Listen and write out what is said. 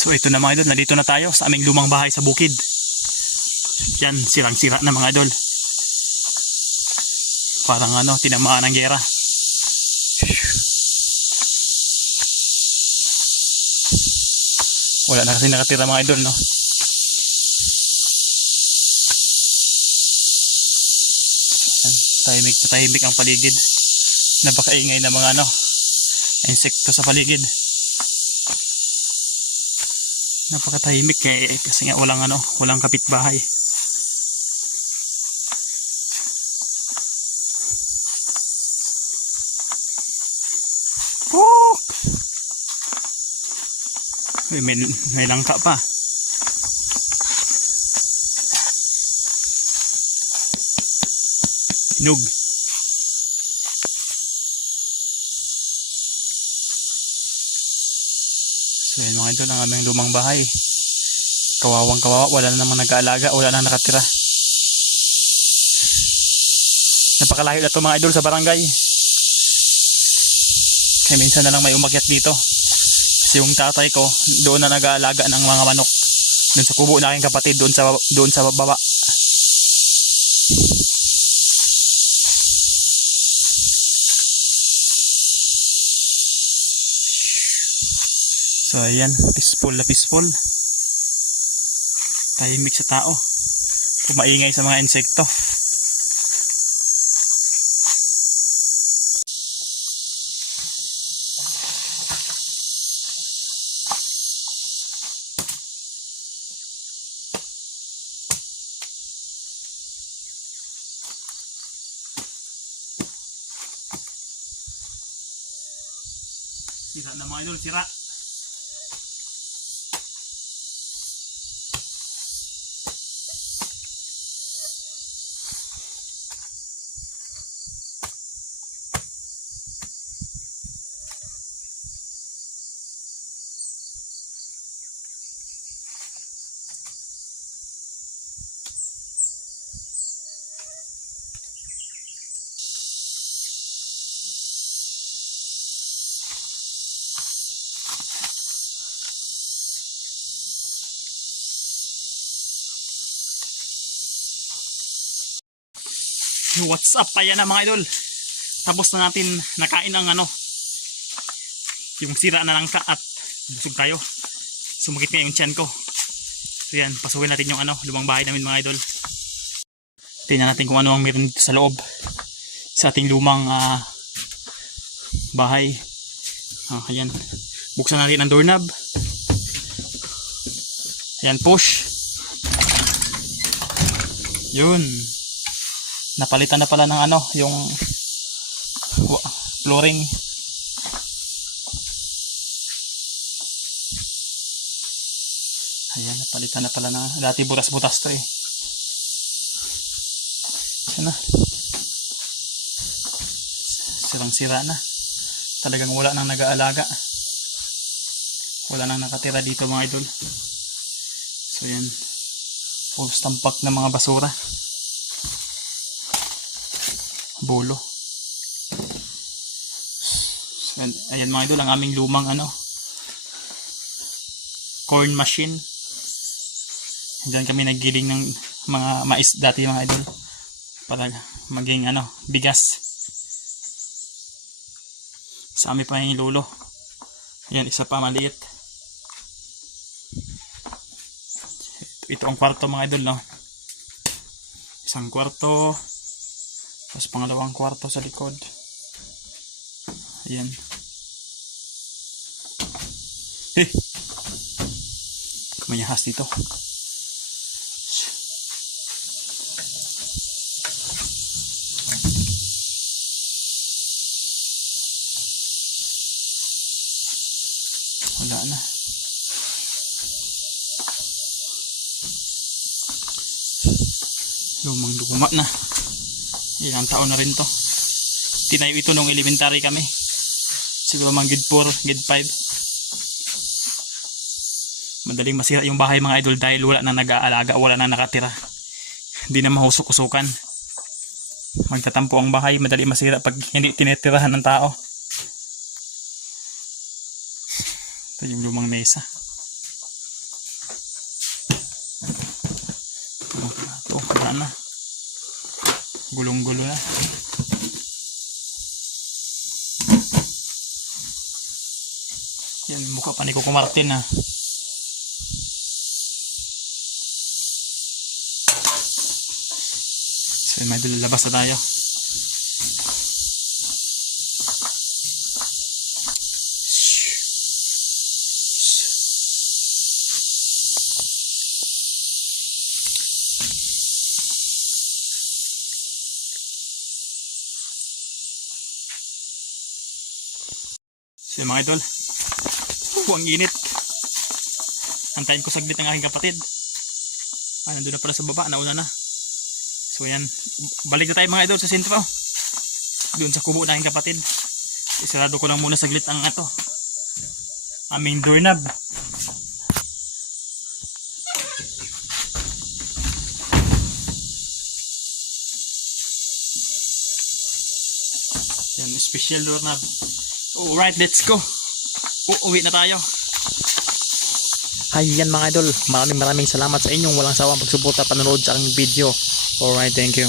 So ito na mga idol, nandito na tayo sa aming lumang bahay sa bukid. Yan, sirang-sira na mga idol. Parang ano, tinamaan ng gera. Wala na kasi nakatira mga idol, no? Ayan, tahimik na tahimik ang paligid. Napakaingay na mga ano, insekto sa paligid. Napakatahimik eh, kasi nga walang ano, walang kapitbahay. Oh! Uy, may, may langka pa. Inog. Idol, ang aming lumang bahay. Kawawang kawawa, wala na namang nag-aalaga, wala na nakatira. Napakalayo na to mga idol sa barangay. Kaya minsan na lang may umakyat dito. Kasi yung tatay ko, doon na nag-aalaga ng mga manok. Doon sa kubo na aking kapatid, doon sa, doon sa baba. So ayan, peaceful na peaceful. Tahimik sa tao. Kumaingay sa mga insekto. Sira na mga idol, sira. What's up? Ayan na mga idol. Tapos na natin nakain ang ano. Yung sira na langka at busog tayo. Sumakit nga yung tiyan ko. So yan, pasukin natin yung ano, lumang bahay namin mga idol. Tingnan natin kung ano ang meron dito sa loob. Sa ating lumang ah, bahay. Ah, ayan. Buksan natin ang doorknob. Ayan, push. Yun napalitan na pala ng ano yung flooring. Ayan napalitan na pala na dati butas-butas to eh. Yan na. Sirang sira na. Talagang wala nang nag-aalaga. Wala nang nakatira dito mga idol. So yan full stampak na mga basura bolo. Ayan, ayan mga idol, ang aming lumang ano, corn machine. Diyan kami naggiling ng mga mais dati mga idol para maging ano, bigas. Sa amin pa yung lulo. Ayan, isa pa maliit. Ito ang kwarto mga idol, no? Isang kwarto, tapos pangalawang kwarto sa likod. Ayan. Eh! Kumayahas dito. Wala na. Lumang luma na ilang taon na rin to. Tinayo ito nung elementary kami. Siguro mga grade 4, grade 5 madaling masira yung bahay mga idol dahil wala na nag-aalaga wala na nakatira. Hindi na mahusok-usukan magtatampo ang bahay madali masira pag hindi tinitirahan ng tao. Ito yung lumang mesa. Ito, ito, wala na. Gulong-gulo na. Yan, mukha pa ni Coco Martin ah. So, may labas na tayo. So, mga idol. Ang init. Antayin ko saglit ang aking kapatid. Ah, nandun na pala sa baba. Nauna na. So, yan. Balik na tayo mga idol sa sentro. Doon sa kubo na aking kapatid. Isarado ko lang muna saglit ang ato. Aming doorknob. Yan, special doorknob. Alright, let's go. Uuwi na tayo. Ayan mga idol, maraming maraming salamat sa inyong walang sawang pagsuporta panonood sa aking video. Alright, thank you.